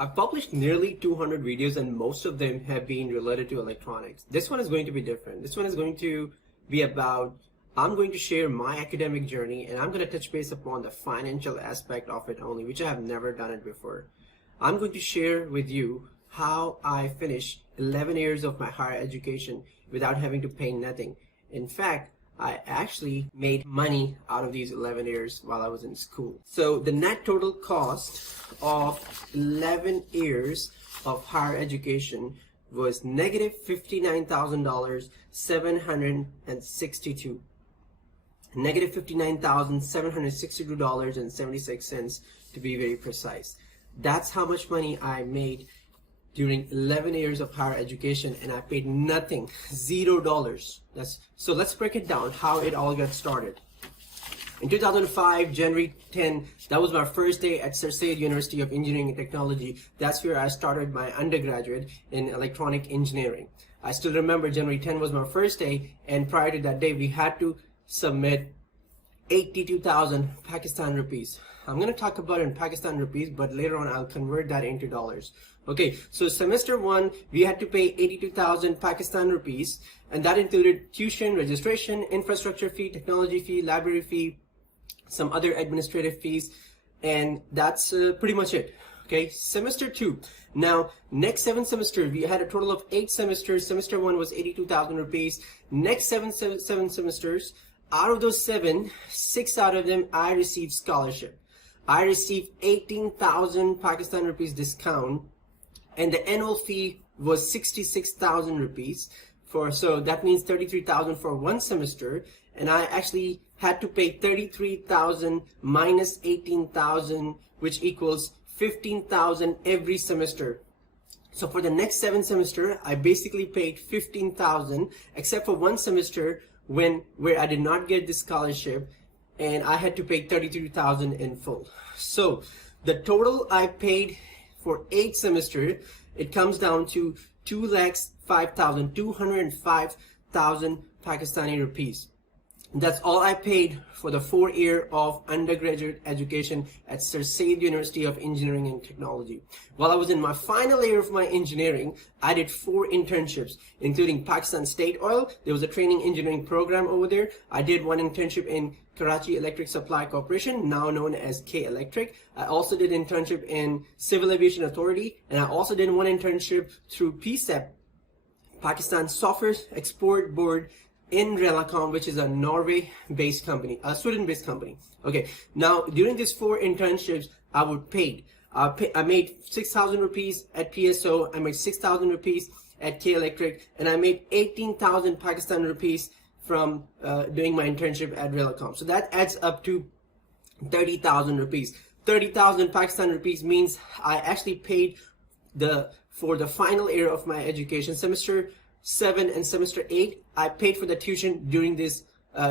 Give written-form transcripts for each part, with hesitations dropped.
I've published nearly 200 videos and most of them have been related to electronics. This one is going to be different. This one is going to be about, I'm going to share my academic journey and I'm going to touch base upon the financial aspect of it only, which I have never done it before. I'm going to share with you how I finished 11 years of my higher education without having to pay nothing. In fact, I actually made money out of these 11 years while I was in school. So the net total cost of 11 years of higher education was negative $59,762. Negative $59,762.76 to be very precise. That's how much money I made during 11 years of higher education, and I paid nothing, $0. So let's break it down, how it all got started. In 2005, January 10, that was my first day at Syed University of Engineering and Technology. That's where I started my undergraduate in electronic engineering. I still remember January 10 was my first day, and prior to that day, we had to submit 82,000 Pakistan rupees. I'm going to talk about it in Pakistan rupees, but later on I'll convert that into dollars. Okay, so semester 1, we had to pay 82,000 Pakistan rupees, and that included tuition, registration, infrastructure fee, technology fee, library fee, some other administrative fees, and that's pretty much it. Okay, semester 2. Now, next 7 semesters, we had a total of 8 semesters. Semester 1 was 82,000 rupees. Next 7 semesters, out of those 7, 6 out of them I received scholarship. I received 18,000 Pakistan rupees discount, and the annual fee was 66,000 rupees. So that means 33,000 for one semester, and I actually had to pay 33,000 minus 18,000, which equals 15,000 every semester. So for the next 7 semester, I basically paid 15,000, except for one semester where I did not get the scholarship, and I had to pay 33,000 in full. So the total I paid for 8 semesters, it comes down to 205,000 Pakistani rupees. That's all I paid for the 4 year of undergraduate education at Syed University of Engineering and Technology. While I was in my final year of my engineering, I did 4 internships, including Pakistan State Oil. There was a training engineering program over there. I did one internship in Karachi Electric Supply Corporation, now known as K Electric. I also did an internship in Civil Aviation Authority, and I also did one internship through PSEP, Pakistan Software Export Board, in Relacom, which is a Norway-based company, a Sweden-based company. Okay, now during these 4 internships, I would pay. I made 6,000 rupees at PSO, I made 6,000 rupees at K Electric, and I made 18,000 Pakistan rupees from doing my internship at Relacom. So that adds up to 30,000 rupees. 30,000 Pakistan rupees means I actually paid for the final year of my education, semester 7 and semester 8, I paid for the tuition during this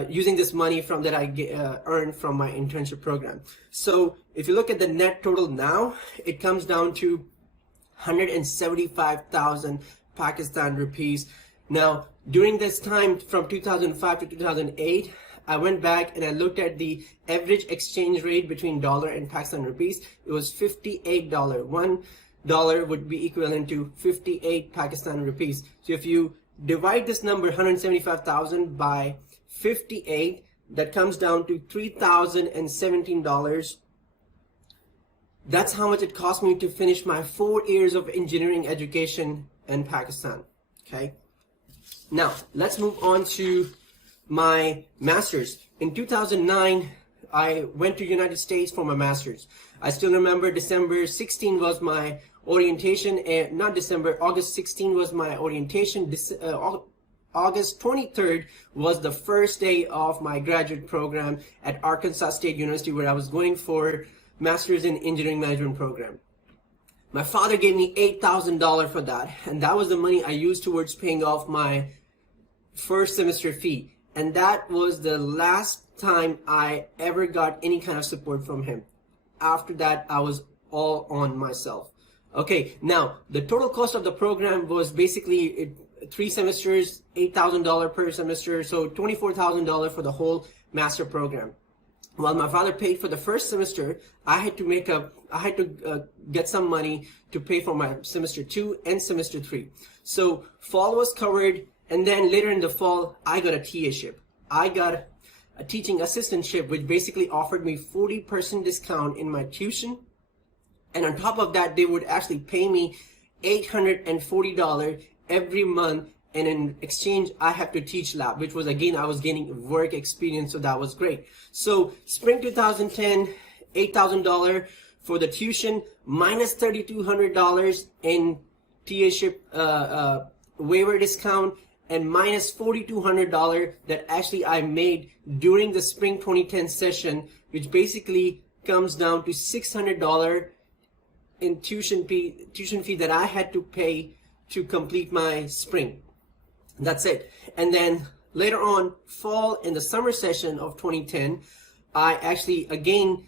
using this money from that I earned from my internship program. So if you look at the net total now, it comes down to 175,000 Pakistan rupees. Now during this time from 2005 to 2008, I went back and I looked at the average exchange rate between dollar and Pakistan rupees. It was $58. $1 would be equivalent to 58 Pakistan rupees. So if you divide this number 175,000 by 58, that comes down to $3,017. That's how much it cost me to finish my 4 years of engineering education in Pakistan. Okay, now let's move on to my master's. In 2009, I went to United States for my master's. I still remember December 16 was my orientation, and not December, August 16 was my orientation. August 23rd was the first day of my graduate program at Arkansas State University, where I was going for Master's in Engineering Management program. My father gave me $8,000 for that, and that was the money I used towards paying off my first semester fee. And that was the last time I ever got any kind of support from him. After that, I was all on myself. Okay, now the total cost of the program was basically 3 semesters, $8,000 per semester, so $24,000 for the whole master program. while my father paid for the first semester, I had to get some money to pay for my semester 2 and semester 3. So fall was covered, and then later in the fall, I got a TA-ship. I got a teaching assistantship, which basically offered me 40% discount in my tuition. And on top of that, they would actually pay me $840 every month. And in exchange, I have to teach lab, which was, again, I was gaining work experience, so that was great. So spring 2010, $8,000 for the tuition, minus $3,200 in TA-ship waiver discount, and minus $4,200 that actually I made during the spring 2010 session, which basically comes down to $600 in tuition fee that I had to pay to complete my spring. That's it. And then later on, fall in the summer session of 2010, I actually again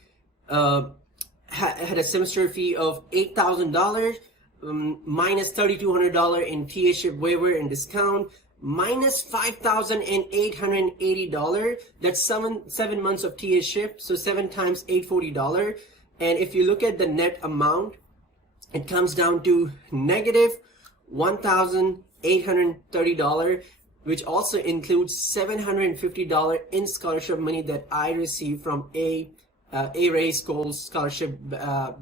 had a semester fee of $8,000, minus $3,200 in TA-ship waiver and discount, minus $5,880. That's seven months of TA-ship, so 7 times $840. And if you look at the net amount, it comes down to negative $1,830, which also includes $750 in scholarship money that I received from A-Ray scholarship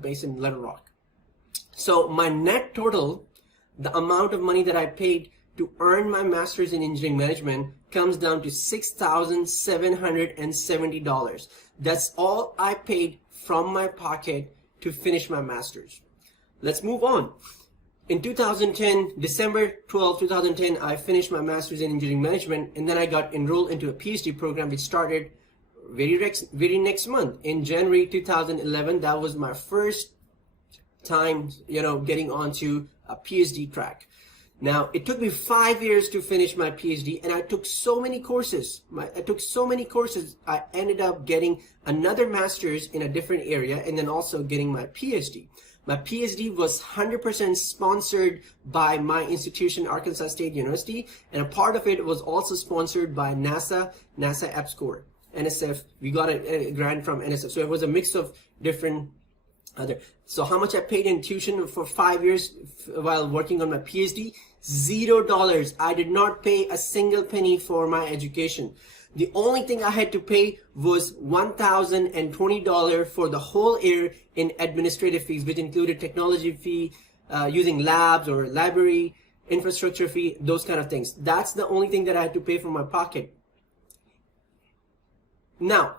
based in Little Rock. So my net total, the amount of money that I paid to earn my master's in engineering management, comes down to $6,770. That's all I paid from my pocket to finish my master's. Let's move on. In 2010, December 12, 2010, I finished my master's in engineering management, and then I got enrolled into a PhD program which started very next month. In January 2011, that was my first time, getting onto a PhD track. Now, it took me 5 years to finish my PhD, and I took so many courses. I ended up getting another master's in a different area, and then also getting my PhD. My PhD was 100% sponsored by my institution, Arkansas State University, and a part of it was also sponsored by NASA EPSCoR, NSF. We got a grant from NSF, so it was a mix of different other. So how much I paid in tuition for 5 years while working on my PhD? $0. I did not pay a single penny for my education. The only thing I had to pay was $1,020 for the whole year in administrative fees, which included technology fee, using labs or library, infrastructure fee, those kind of things. That's the only thing that I had to pay from my pocket. Now,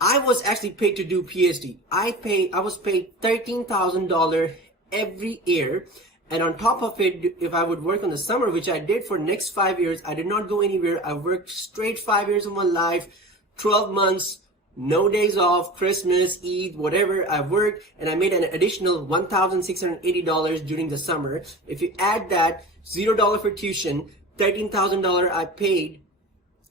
I was actually paid to do PhD. I was paid $13,000 every year. And on top of it, if I would work on the summer, which I did for next 5 years, I did not go anywhere. I worked straight 5 years of my life, 12 months, no days off, Christmas, Eid, whatever. I worked, and I made an additional $1,680 during the summer. If you add that, $0 for tuition, $13,000 I paid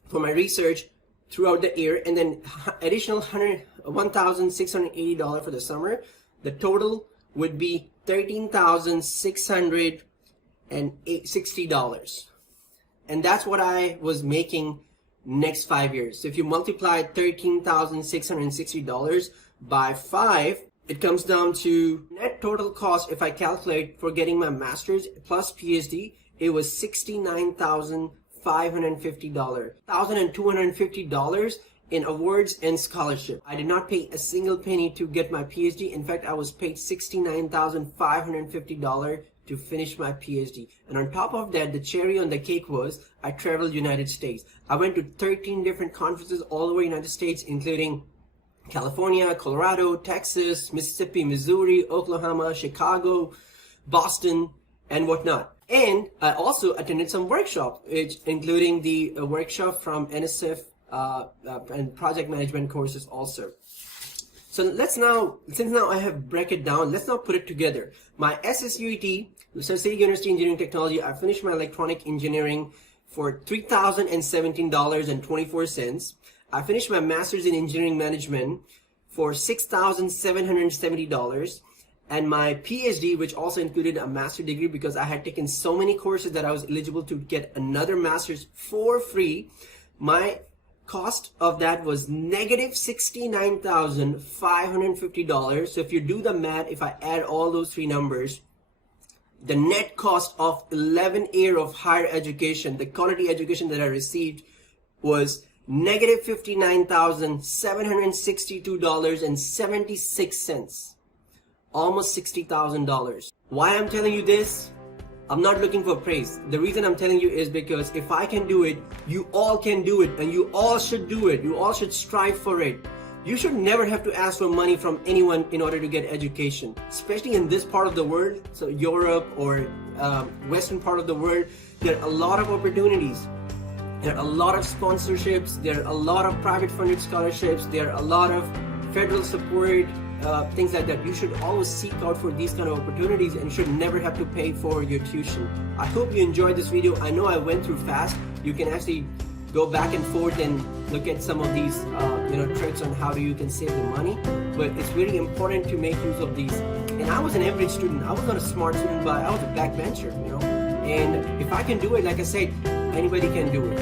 for my research throughout the year, and then additional $1,680 for the summer, the total would be $13,660. And that's what I was making next 5 years. So if you multiply $13,660 by 5, it comes down to net total cost. If I calculate for getting my master's plus PhD, it was $69,550, $1,250 in awards and scholarship. I did not pay a single penny to get my PhD. In fact, I was paid $69,550 to finish my PhD. And on top of that, the cherry on the cake was I traveled United States. I went to 13 different conferences all over United States, including California, Colorado, Texas, Mississippi, Missouri, Oklahoma, Chicago, Boston, and whatnot. And I also attended some workshops, including the workshop from NSF and project management courses also. So let's now, since now I have break it down, let's now put it together. My SSUET, State University Engineering Technology, I finished my electronic engineering for $3,017.24. I finished my master's in engineering management for $6,770. And my PhD, which also included a master's degree because I had taken so many courses that I was eligible to get another master's for free. My cost of that was negative $69,550. So if you do the math, if I add all those three numbers, the net cost of 11 years of higher education, the quality education that I received, was negative $59,762.76, almost $60,000. Why I'm telling you this? I'm not looking for praise. The reason I'm telling you is because if I can do it, you all can do it, and you all should do it. You all should strive for it. You should never have to ask for money from anyone in order to get education, especially in this part of the world. So Europe or Western part of the world, there are a lot of opportunities. There are a lot of sponsorships. There are a lot of private funded scholarships. There are a lot of federal support, things like that. You should always seek out for these kind of opportunities and should never have to pay for your tuition. I hope you enjoyed this video. I know I went through fast. You can actually go back and forth and look at some of these tricks on how you can save the money, but it's really important to make use of these. And I was an average student. I was not a smart student, but I was a backbencher, and if I can do it, like I said, anybody can do it.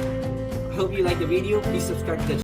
I hope you like the video. Please subscribe to the channel.